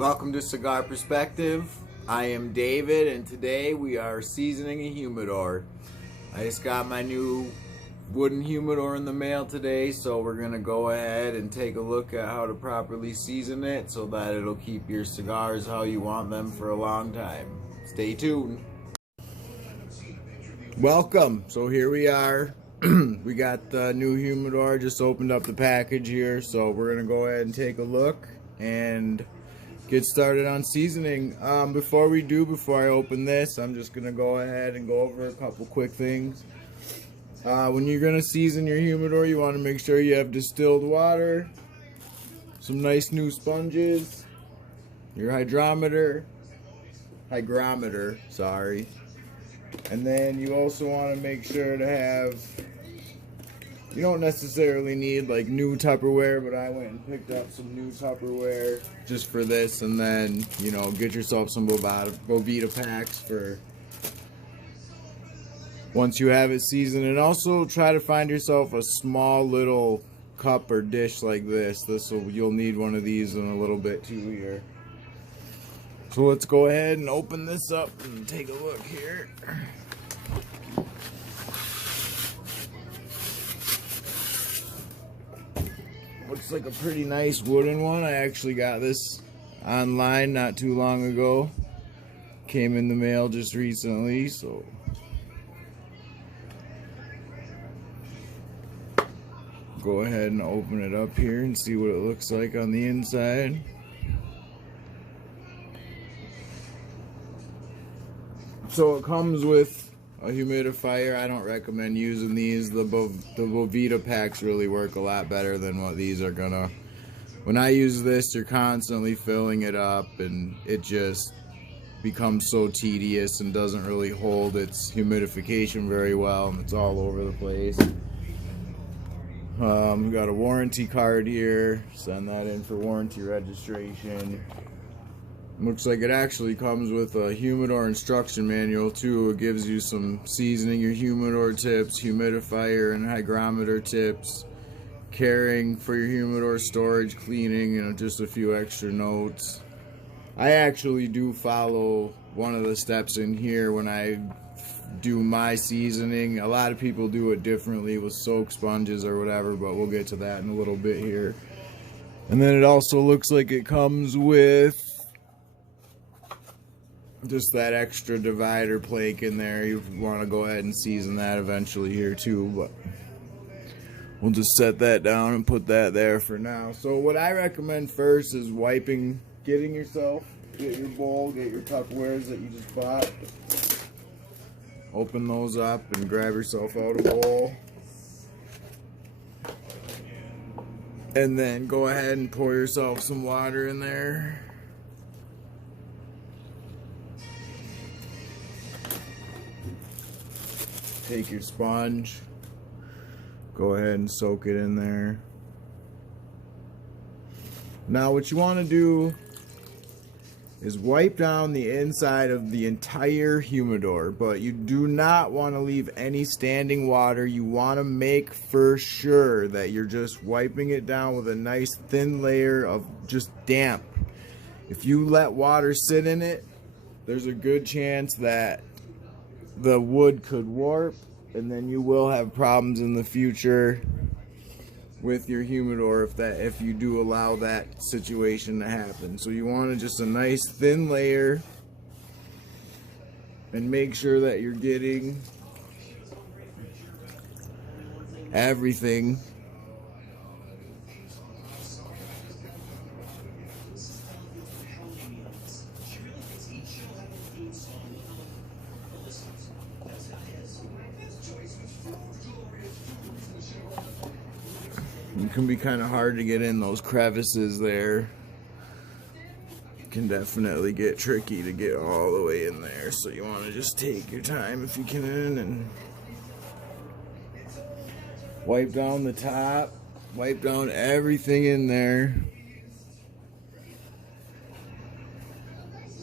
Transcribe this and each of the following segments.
Welcome to Cigar Perspective. I am David, and today we are seasoning a humidor. I just got my new wooden humidor in the mail today, so we're going to go ahead and take a look at how to properly season it so that it'll keep your cigars how you want them for a long time. Stay tuned. Welcome. So here we are. We got the new humidor. Just opened up the package here, so we're going to go ahead and take a look and get started on seasoning. Before I open this, I'm just gonna go ahead and go over a couple quick things. When you're gonna season your humidor, you want to make sure you have distilled water, some nice new sponges, your hygrometer, sorry, and then you also want to make sure to have, you don't necessarily need like new Tupperware, but I went and picked up some new Tupperware just for this, and then, you know, get yourself some Bovita packs for once you have it seasoned. And also try to find yourself a small little cup or dish like this. You'll need one of these in a little bit too here. So let's go ahead and open this up and take a look here. Looks like a pretty nice wooden one. I actually got this online not too long ago. Came in the mail just recently, so go ahead and open it up here and see what it looks like on the inside. So it comes with a humidifier. I don't recommend using these. The Bovita packs really work a lot better than what these are gonna. When I use this, you're constantly filling it up, and it just becomes so tedious and doesn't really hold its humidification very well, and it's all over the place. We got a warranty card here. Send that in for warranty registration. Looks like it actually comes with a humidor instruction manual too. It gives you some seasoning your humidor tips, humidifier and hygrometer tips, caring for your humidor storage, cleaning, and just a few extra notes. I actually do follow one of the steps in here when I do my seasoning. A lot of people do it differently with soak sponges or whatever, but we'll get to that in a little bit here. And then it also looks like it comes with just that extra divider plate in there. You want to go ahead and season that eventually here too, but we'll just set that down and put that there for now. So what I recommend first is get your bowl, get your Tupperwares that you just bought, open those up and grab yourself out a bowl, and then go ahead and pour yourself some water in there. Take your sponge, go ahead and soak it in there. Now what you want to do is wipe down the inside of the entire humidor, but you do not want to leave any standing water. You want to make for sure that you're just wiping it down with a nice thin layer of just damp. If you let water sit in it, there's a good chance that the wood could warp, and then you will have problems in the future with your humidor if you do allow that situation to happen. So you want just a nice thin layer, and make sure that you're getting everything. It can be kind of hard to get in those crevices there. It can definitely get tricky to get all the way in there, so you want to just take your time if you can and wipe down the top, wipe down everything in there.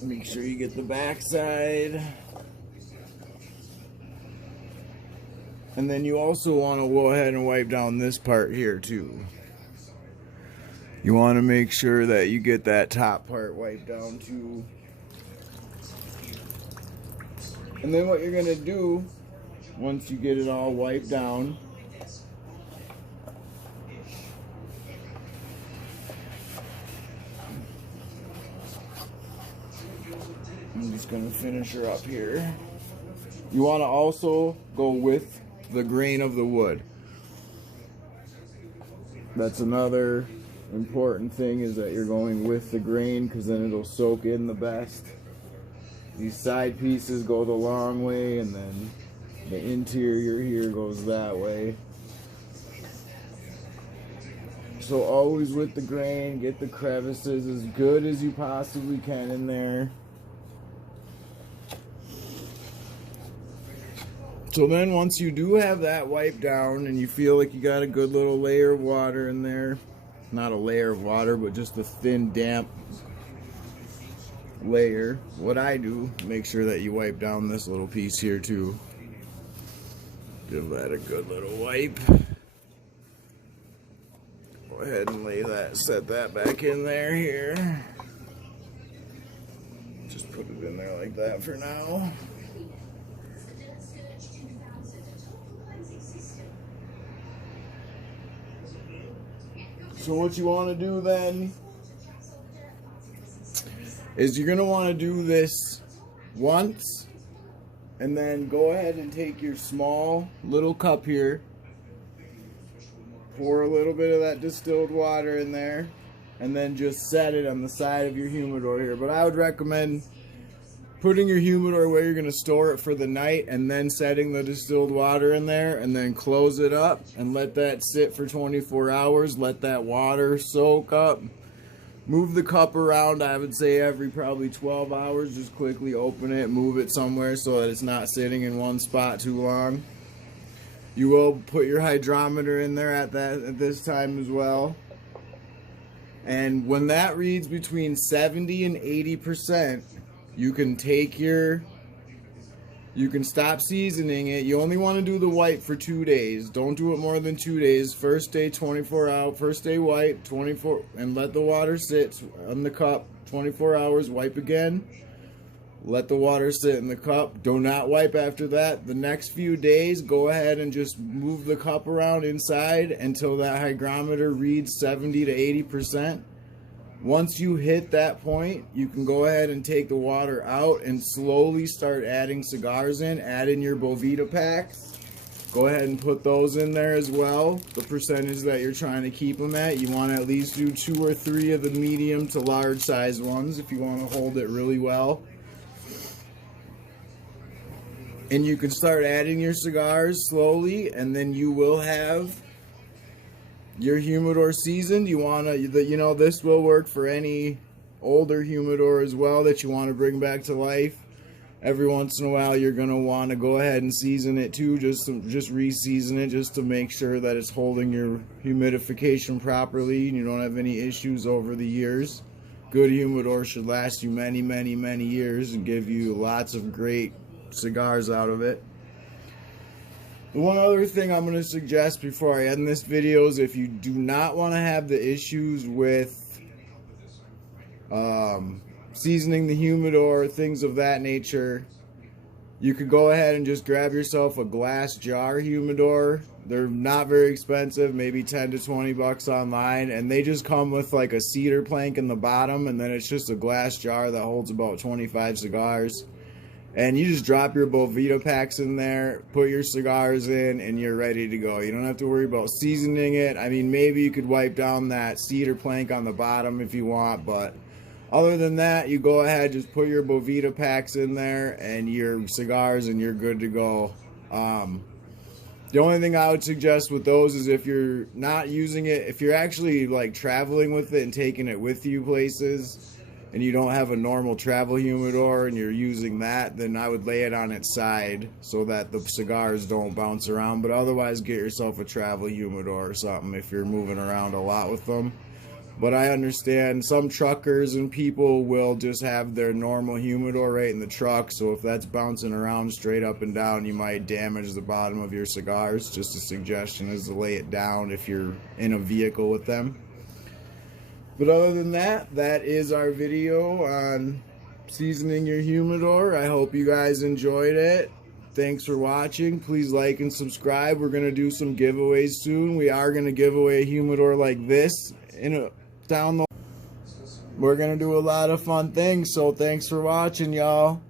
Make sure you get the back side. And then you also want to go ahead and wipe down this part here too. You want to make sure that you get that top part wiped down too. And then what you're going to do, once you get it all wiped down, I'm just going to finish her up here. You want to also go with the grain of the wood. That's another important thing, is that you're going with the grain, because then it'll soak in the best. These side pieces go the long way, and then the interior here goes that way. So always with the grain, get the crevices as good as you possibly can in there. So then once you do have that wiped down and you feel like you got a good little layer of water in there, not a layer of water, but just a thin, damp layer, what I do, make sure that you wipe down this little piece here too. Give that a good little wipe. Go ahead and lay that, set that back in there here. Just put it in there like that for now. So what you want to do then is you're going to want to do this once, and then go ahead and take your small little cup here, pour a little bit of that distilled water in there, and then just set it on the side of your humidor here. But I would recommend putting your humidor where you're going to store it for the night, and then setting the distilled water in there, and then close it up and let that sit for 24 hours. Let that water soak up. Move the cup around, I would say every probably 12 hours. Just quickly open it, move it somewhere so that it's not sitting in one spot too long. You will put your hydrometer in there at this time as well. And when that reads between 70 and 80%, you can stop seasoning it. You only want to do the wipe for 2 days. Don't do it more than 2 days. First day 24 hours. First day wipe 24, and let the water sit on the cup 24 hours. Wipe again. Let the water sit in the cup. Do not wipe after that. The next few days, go ahead and just move the cup around inside until that hygrometer reads 70 to 80%. Once you hit that point, you can go ahead and take the water out and slowly start adding cigars in. Add in your Bovita packs. Go ahead and put those in there as well. The percentage that you're trying to keep them at. You want to at least do 2 or 3 of the medium to large size ones if you want to hold it really well. And you can start adding your cigars slowly, and then you will have your humidor seasoned. You want to, this will work for any older humidor as well that you want to bring back to life. Every once in a while, you're going to want to go ahead and season it too, just re-season it, just to make sure that it's holding your humidification properly and you don't have any issues over the years. Good humidor should last you many, many, many years and give you lots of great cigars out of it. One other thing I'm going to suggest before I end this video is, if you do not want to have the issues with seasoning the humidor, things of that nature, you could go ahead and just grab yourself a glass jar humidor. They're not very expensive, maybe 10 to 20 bucks online, and they just come with like a cedar plank in the bottom, and then it's just a glass jar that holds about 25 cigars. And you just drop your Bovita packs in there, put your cigars in, and you're ready to go. You don't have to worry about seasoning it. I mean, maybe you could wipe down that cedar plank on the bottom if you want, but other than that, you go ahead, just put your Bovita packs in there and your cigars, and you're good to go. The only thing I would suggest with those is, if you're not using it, if you're actually like traveling with it and taking it with you places, and you don't have a normal travel humidor and you're using that, then I would lay it on its side so that the cigars don't bounce around. But otherwise, get yourself a travel humidor or something if you're moving around a lot with them. But I understand some truckers and people will just have their normal humidor right in the truck, so if that's bouncing around straight up and down, you might damage the bottom of your cigars. Just a suggestion is to lay it down if you're in a vehicle with them. But other than that, that is our video on seasoning your humidor. I hope you guys enjoyed it. Thanks for watching. Please like and subscribe. We're going to do some giveaways soon. We are going to give away a humidor like this down the. We're going to do a lot of fun things. So thanks for watching, y'all.